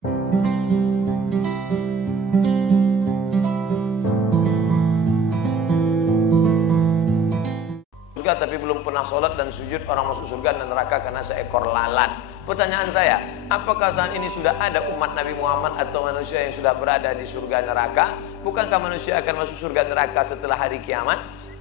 Surga tapi belum pernah sholat dan sujud, orang masuk surga dan neraka karena seekor lalat. Pertanyaan saya, apakah saat ini sudah ada umat Nabi Muhammad atau manusia yang sudah berada di surga neraka? Bukankah manusia akan masuk surga neraka setelah hari kiamat?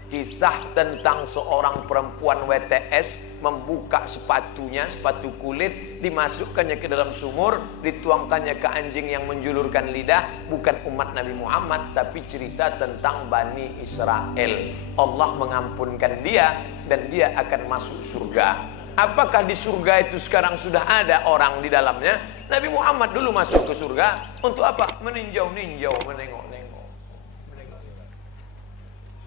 Kisah tentang seorang perempuan WTS membuka sepatunya, sepatu kulit, dimasukkannya ke dalam sumur, dituangkannya ke anjing yang menjulurkan lidah. Bukan umat Nabi Muhammad, tapi cerita tentang Bani Israel. Allah mengampunkan dia dan dia akan masuk surga. Apakah di surga itu sekarang sudah ada orang di dalamnya? Nabi Muhammad dulu masuk ke surga untuk apa? Meninjau-ninjau, menengok-nengok.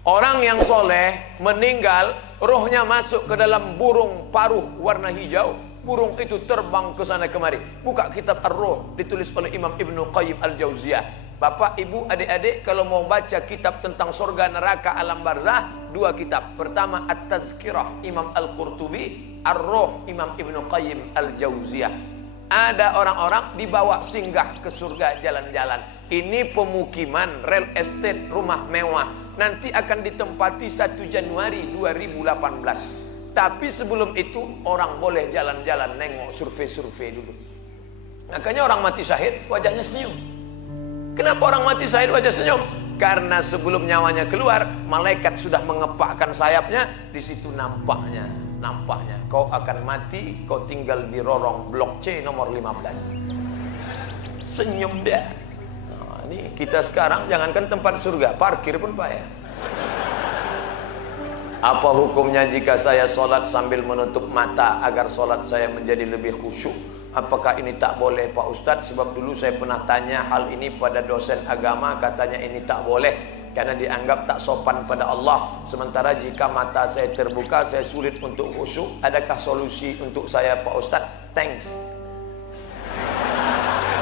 Orang yang soleh meninggal, rohnya masuk ke dalam burung paruh warna hijau. Burung itu terbang ke sana kemari. Buka kitab Ar-Ruh, ditulis oleh Imam Ibnu Qayyim Al-Jauziyah. Bapak, ibu, adik-adik, kalau mau baca kitab tentang surga, neraka, alam barzah, dua kitab. Pertama At-Tazkirah Imam Al-Qurtubi, Ar-Ruh Imam Ibnu Qayyim Al-Jauziyah. Ada orang-orang dibawa singgah ke surga jalan-jalan. Ini pemukiman, real estate, rumah mewah. Nanti akan ditempati 1 Januari 2018. Tapi sebelum itu orang boleh jalan-jalan, nengok, survei-survei dulu. Makanya orang mati syahid wajahnya senyum. Kenapa orang mati syahid wajah senyum? Karena sebelum nyawanya keluar, malaikat sudah mengepakkan sayapnya. Di situ nampaknya kau akan mati, kau tinggal di lorong blok C nomor 15. Senyum dia. Ini kita sekarang jangankan tempat surga, parkir pun payah. Apa hukumnya jika saya sholat sambil menutup mata agar sholat saya menjadi lebih khusyuk? Apakah ini tak boleh Pak Ustadz? Sebab dulu saya pernah tanya hal ini pada dosen agama, katanya ini tak boleh karena dianggap tak sopan pada Allah. Sementara jika mata saya terbuka, saya sulit untuk khusyuk. Adakah solusi untuk saya Pak Ustadz? Thanks.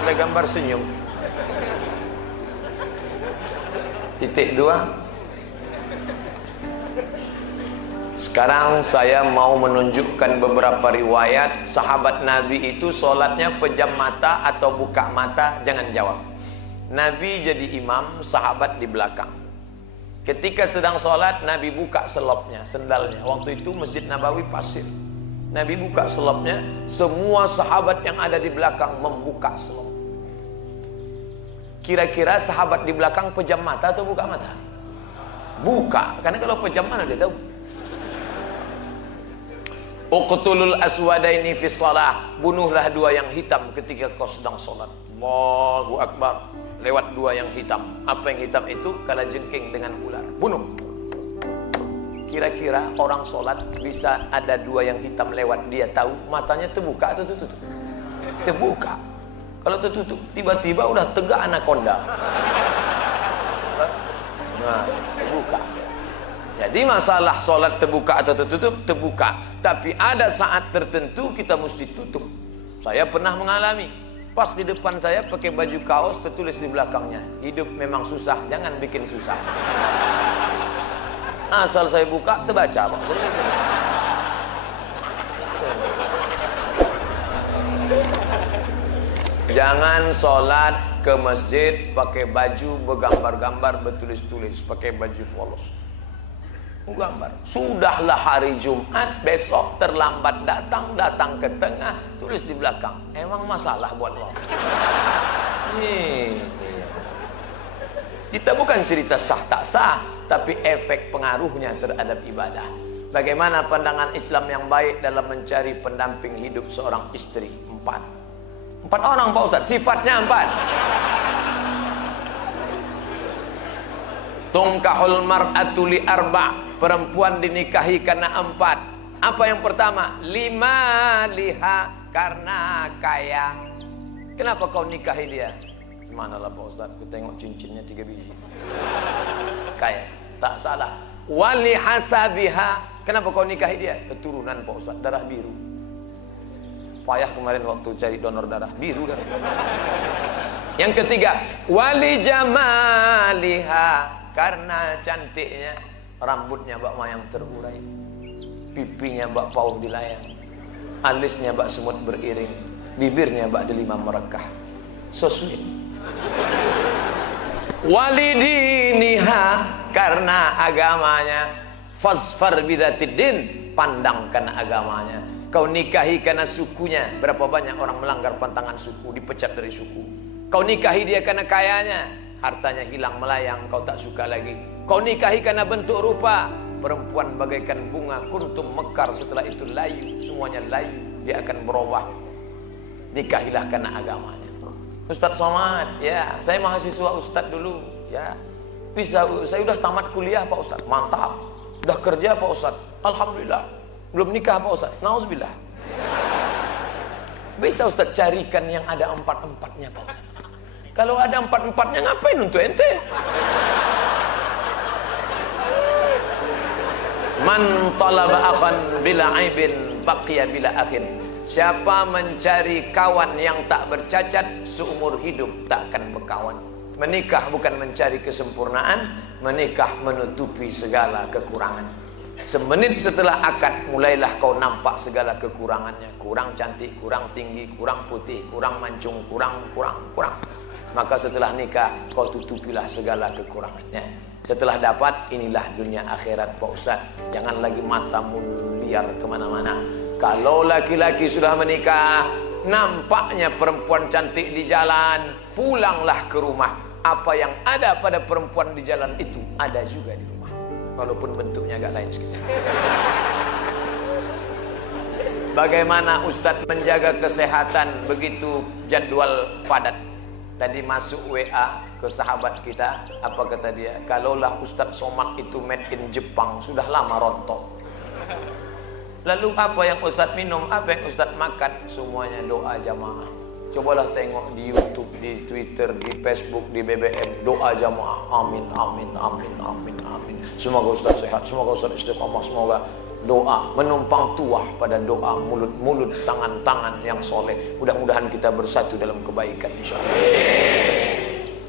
Ada gambar senyum. Titik 2. Sekarang saya mau menunjukkan beberapa riwayat sahabat Nabi itu sholatnya pejam mata atau buka mata. Jangan jawab. Nabi jadi imam, sahabat di belakang. Ketika sedang sholat, Nabi buka selopnya, sendalnya. Waktu itu Masjid Nabawi pasir. Nabi buka selopnya, semua sahabat yang ada di belakang membuka selop. Kira-kira sahabat di belakang pejam mata atau buka mata? Buka, karena kalau pejam mana dia tahu. Uqtulul aswadaini fi shalah, bunuhlah dua yang hitam ketika kau sedang sholat. Allahu Akbar. Lewat dua yang hitam. Apa yang hitam itu? Kalajengking dengan ular. Bunuh. Kira-kira orang sholat bisa ada dua yang hitam lewat, dia tahu matanya terbuka atau tertutup? Terbuka. Kalau tertutup, tiba-tiba udah tegak anaconda. Nah, terbuka. Jadi masalah sholat terbuka atau tertutup, terbuka. Tapi ada saat tertentu kita mesti tutup. Saya pernah mengalami. Pas di depan saya pakai baju kaos, tertulis di belakangnya, hidup memang susah, jangan bikin susah. Asal saya buka, terbaca. Jangan sholat ke masjid pakai baju bergambar-gambar, bertulis-tulis, pakai baju polos. Gambar. Sudahlah hari Jumat, besok terlambat datang, datang ke tengah, tulis di belakang. Emang masalah buat lo? Kita bukan cerita sah tak sah, tapi efek pengaruhnya terhadap ibadah. Bagaimana pandangan Islam yang baik dalam mencari pendamping hidup seorang istri? 4 orang Pak Ustaz, sifatnya 4. Tungkahul mar'atu li arba', perempuan dinikahi karena 4. Apa yang pertama? 5 liha, karena kaya. Kenapa kau nikahi dia? Manalah Pak Ustaz, aku tengok cincinnya 3 biji. Kaya, tak salah. Wali hasabiha, kenapa kau nikahi dia? Keturunan Pak Ustaz, darah biru. Payah kemarin waktu cari donor darah, biru darah. Yang ketiga, wali jamaliha, karena cantiknya. Rambutnya bak mayang terurai, pipinya bak pauh dilayang, alisnya bak semut beriring, bibirnya bak delima merekah. sosmed. Walidiniha, karena agamanya. Fazfar bidzatiddin, pandang karena agamanya. Kau nikahi karena sukunya. Berapa banyak orang melanggar pantangan suku, dipecat dari suku. Kau nikahi dia karena kayanya, hartanya hilang melayang, kau tak suka lagi. Kau nikahi karena bentuk rupa, perempuan bagaikan bunga, kuntum mekar, setelah itu layu, semuanya layu, dia akan berubah. Nikahilah karena agamanya. Ustadz Somad, ya, saya mahasiswa Ustadz dulu, ya. Bisa, saya udah tamat kuliah Pak Ustadz, mantap. Udah kerja Pak Ustadz, alhamdulillah. Belum nikah Pak Ustadz, nauzubillah. Bisa Ustadz carikan yang ada 4-4-nya Pak Ustadz. Kalau ada 4-4-nya ngapain untuk ente? Man talaba akhan bila aibin baqiya bila akhin. Siapa mencari kawan yang tak bercacat, seumur hidup tak akan berkawan. Menikah bukan mencari kesempurnaan, menikah menutupi segala kekurangan. Semenit setelah akad, mulailah kau nampak segala kekurangannya. Kurang cantik, kurang tinggi, kurang putih, kurang mancung, kurang. Maka setelah nikah, kau tutupilah segala kekurangannya. Setelah dapat, inilah dunia akhirat Pak Ustadz. Jangan lagi matamu liar kemana-mana. Kalau laki-laki sudah menikah, nampaknya perempuan cantik di jalan, pulanglah ke rumah. Apa yang ada pada perempuan di jalan itu ada juga di rumah, walaupun bentuknya agak lain sedikit. Bagaimana Ustadz menjaga kesehatan begitu jadwal padat? Tadi masuk WA ke sahabat kita, apa kata dia? Kalaulah Ustadz Somad itu made in Jepang, sudah lama rontok. Lalu apa yang Ustadz minum, apa yang Ustadz makan? Semuanya doa jamaah. Cobalah tengok di YouTube, di Twitter, di Facebook, di BBM, doa jamaah. Amin, amin, amin, amin, amin. Semoga Ustaz sehat, semoga Ustaz istiqamah, semoga doa menumpang tuah pada doa, mulut-mulut, tangan-tangan yang soleh. Mudah-mudahan kita bersatu dalam kebaikan insyaallah.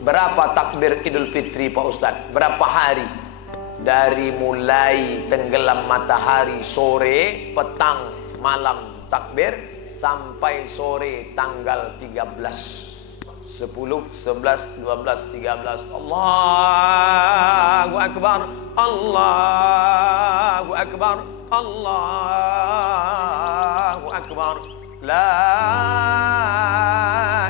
Berapa takbir Idul Fitri Pak Ustaz? Berapa hari? Dari mulai tenggelam matahari sore, petang, malam takbir, sampai sore tanggal 13, 10, 11, 12, 13. Allahu Akbar, Allahu Akbar, Allahu Akbar. La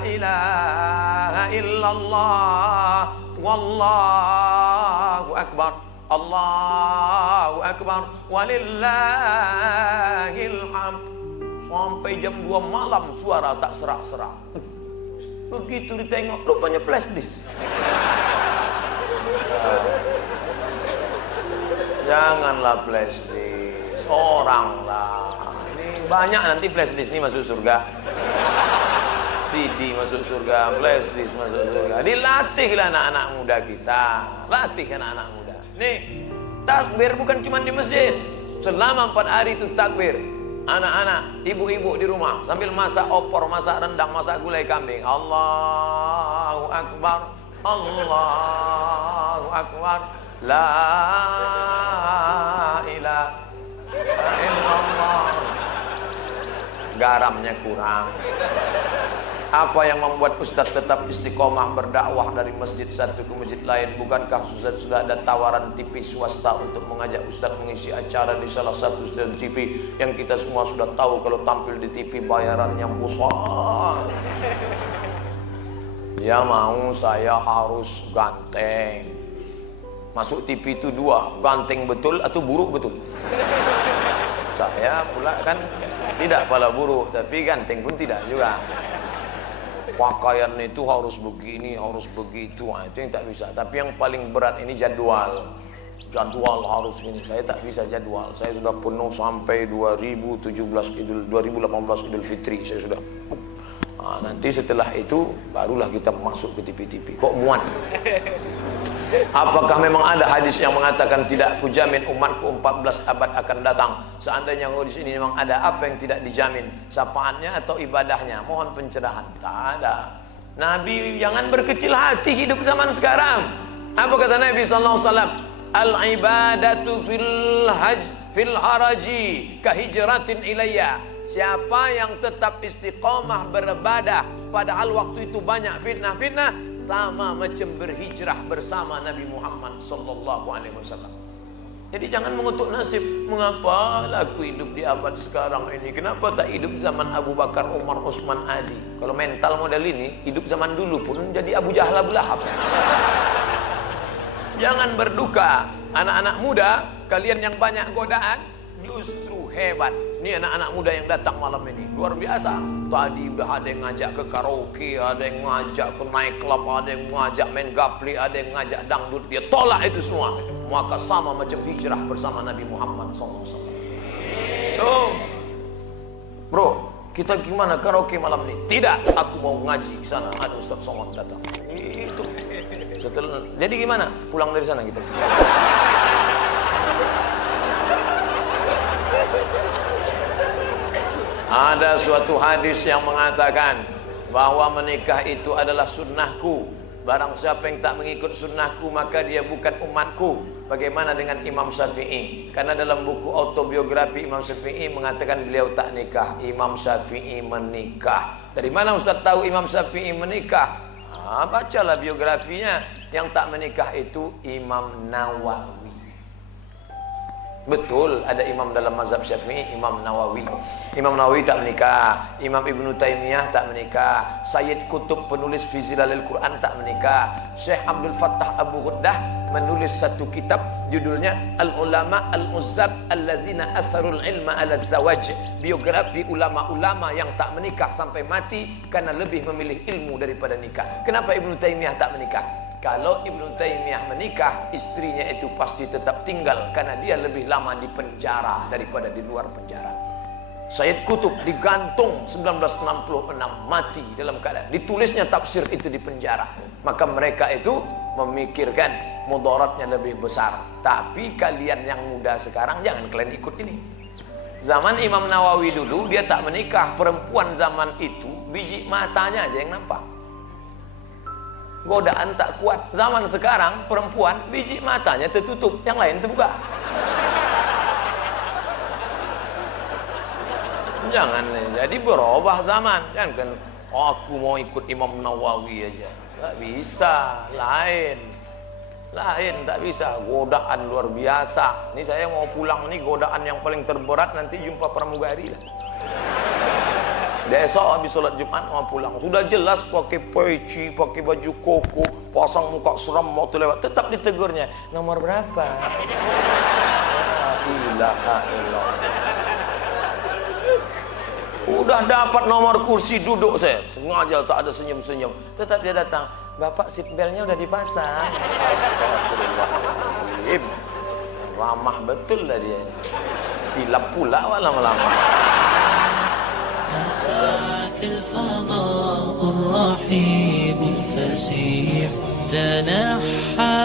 ilaha illallah, wallahu akbar. Allahu Akbar, walillahil hamd. Sampai jam 2 malam suara tak serak-serak. Begitu ditengok, rupanya flash disk. Janganlah flash disk, orang lah. Ini banyak nanti flash disk ini masuk surga. CD masuk surga, flash disk masuk surga. Dilatihlah anak-anak muda kita. Latih anak-anak muda. Nih, takbir bukan cuma di masjid. Selama 4 hari itu takbir. Anak-anak, ibu-ibu di rumah sambil masak opor, masak rendang, masak gulai kambing. Allahu Akbar, Allahu Akbar. La ilaha illallah. Garamnya kurang. Apa yang membuat Ustadz tetap istiqomah berdakwah dari masjid satu ke masjid lain? Bukankah Ustadz sudah ada tawaran TV swasta untuk mengajak Ustadz mengisi acara di salah satu stasiun TV yang kita semua sudah tahu kalau tampil di TV bayarannya besar? Ya mau saya harus ganteng. Masuk TV itu 2, ganteng betul atau buruk betul? Saya pula kan tidak pala buruk, tapi ganteng pun tidak juga. Pakaian itu harus begini, harus begitu, itu yang tak bisa. Tapi yang paling berat ini jadwal. Jadwal harus ini. Saya tak bisa jadwal. Saya sudah penuh sampai 2018 Idul Fitri. Saya sudah. Nanti setelah itu barulah kita masuk ke TV-TV. Kok muat? Apakah memang ada hadis yang mengatakan tidak kujamin umatku 14 abad akan datang? Seandainya di sini memang ada, apa yang tidak dijamin? Syafaatnya atau ibadahnya? Mohon pencerahan. Tak ada. Nabi jangan berkecil hati hidup zaman sekarang. Apa kata Nabi sallallahu alaihi wasallam? Al-ibadatu fil haraji kahijratin ilayya. siapa yang tetap istiqomah beribadah padahal waktu itu banyak fitnah-fitnah, sama macam berhijrah bersama Nabi Muhammad sallallahu alaihi wasallam. Jadi jangan mengutuk nasib. Mengapa aku hidup di abad sekarang ini? Kenapa tak hidup zaman Abu Bakar, Umar, Utsman, Ali? Kalau mental model ini, hidup zaman dulu pun jadi Abu Jahal, Abu Lahab. Jangan berduka. Anak-anak muda, kalian yang banyak godaan, justru hebat. Ini anak-anak muda yang datang malam ini, luar biasa. Tadi udah ada yang ngajak ke karaoke, ada yang ngajak ke night club, ada yang ngajak main gaple, ada yang ngajak dangdut. Dia tolak itu semua. Maka sama macam hijrah bersama Nabi Muhammad SAW. Tuh, bro, kita gimana karaoke malam ini? Tidak, aku mau ngaji ke sana. Ada Ustaz Somad datang. Itu. Setelah, jadi gimana? Pulang dari sana kita. Ada suatu hadis yang mengatakan bahwa menikah itu adalah sunnahku. Barang siapa yang tak mengikut sunnahku maka dia bukan umatku. Bagaimana dengan Imam Syafi'i? Karena dalam buku autobiografi Imam Syafi'i mengatakan beliau tak nikah. Imam Syafi'i menikah. Dari mana Ustaz tahu Imam Syafi'i menikah? Bacalah biografinya. Yang tak menikah itu Imam Nawawi. Betul, ada imam dalam mazhab Syafi'i, Imam Nawawi. Imam Nawawi tak menikah, Imam Ibnu Taimiyah tak menikah, Sayyid Qutb penulis fi Zilalil Quran tak menikah, Syekh Abdul Fattah Abu Ghuddah menulis satu kitab judulnya Al-Ulama Al-Uzzab Alladzina Atharul Ilma Ala Zawaj, biografi ulama-ulama yang tak menikah sampai mati karena lebih memilih ilmu daripada nikah. Kenapa Ibnu Taimiyah tak menikah? Kalau Ibnu Taimiyah menikah, istrinya itu pasti tetap tinggal karena dia lebih lama di penjara daripada di luar penjara. Sayyid Qutb digantung 1966, mati dalam keadaan ditulisnya tafsir itu di penjara. Maka mereka itu memikirkan mudaratnya lebih besar. Tapi kalian yang muda sekarang jangan kalian ikut ini. Zaman Imam Nawawi dulu dia tak menikah, perempuan zaman itu biji matanya aja yang nampak. Godaan tak kuat. Zaman sekarang perempuan biji matanya tertutup, yang lain terbuka. Jangan, jadi berubah zaman. Jangan kan aku mau ikut Imam Nawawi aja. Tak bisa, lain. Tak bisa. Godaan luar biasa. Ini saya mau pulang nih, godaan yang paling terberat nanti jumpa pramugari lah. Besok habis sholat Jumat mau pulang. Sudah jelas pakai peci, pakai baju koko, pasang muka seram mau lewat. Tetap ditegurnya. Nomor berapa? La ilaha illallah. Udah dapat nomor kursi duduk saya. Sengaja tak ada senyum-senyum. Tetap dia datang. Bapak seat beltnya udah dipasang. Astagfirullahaladzim. Ramah betul lah dia. Silap pula lama-lama. ساعة الفضاء الرحيب الفسيح تنحى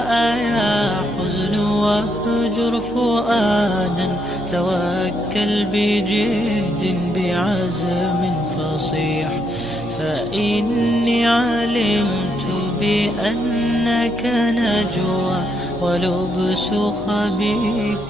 يا حزن واهجر فؤادا توكل بجد بعزم فصيح فإني علمت بأنك نجوى ولبس خبيث